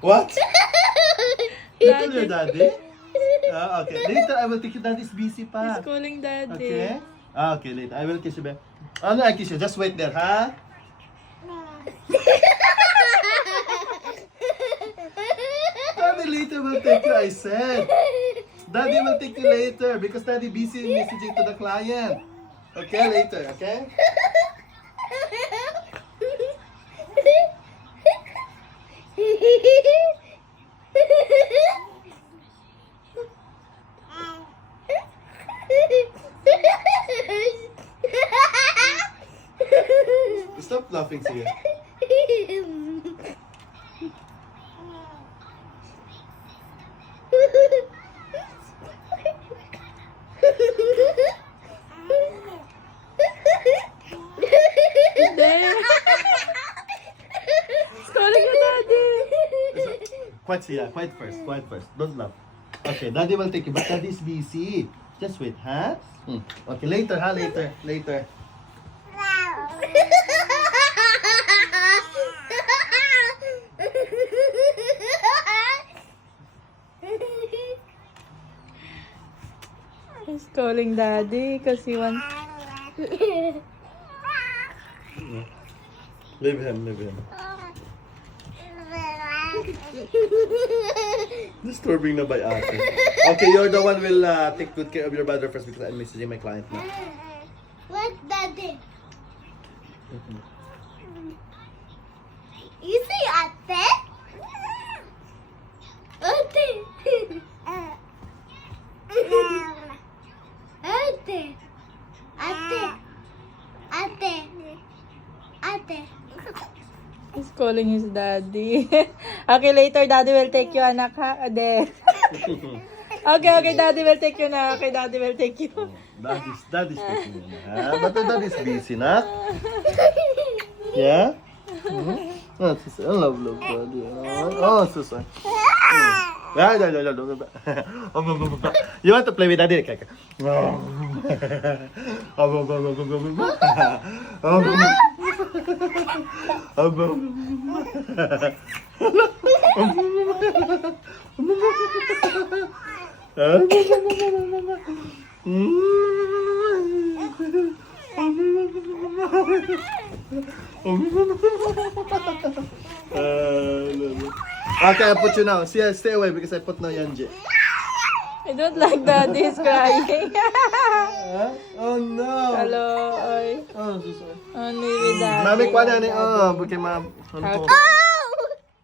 What? You told Daddy. your daddy? Okay. Later, I will take you. Daddy's busy He's pa. calling daddy. Okay? Okay, later. I will kiss you back. Oh, no, I kiss you. Just wait there, ha? Daddy later will take you, I said. Daddy will take you later because Daddy busy messaging to the client. Okay, later, okay? Stop laughing, Sia. Hindi. He's calling you daddy. Quiet, Sia. Quiet first. Don't laugh. Okay, Daddy will take you, but Daddy is busy. Just wait, huh? Okay, later, ha? Later. He's calling daddy because he wants... Leave him. Disturbing na by ate. Okay, you're the one will take good care of your brother first because I'm messaging my client now. What daddy? You say ate? Ate. Ate. He's calling his daddy. Okay, later daddy will take you, anak, ha? Ade. Okay, daddy will take you na. Okay, daddy will take you. Daddy's taking you na, ha? But Daddy's busy na. Yeah? Oh, so I love Daddy. Oh, so sorry. You want to play with Daddy? Okay. Okay, I put you now. Stay away because I put no Yanji. I don't like daddy. He's crying. Huh? Oh no. Hello, oy. Oh, so sorry. Only with daddy. Mami, kuha na ni. Oh, buti ma. Ano to? Okay.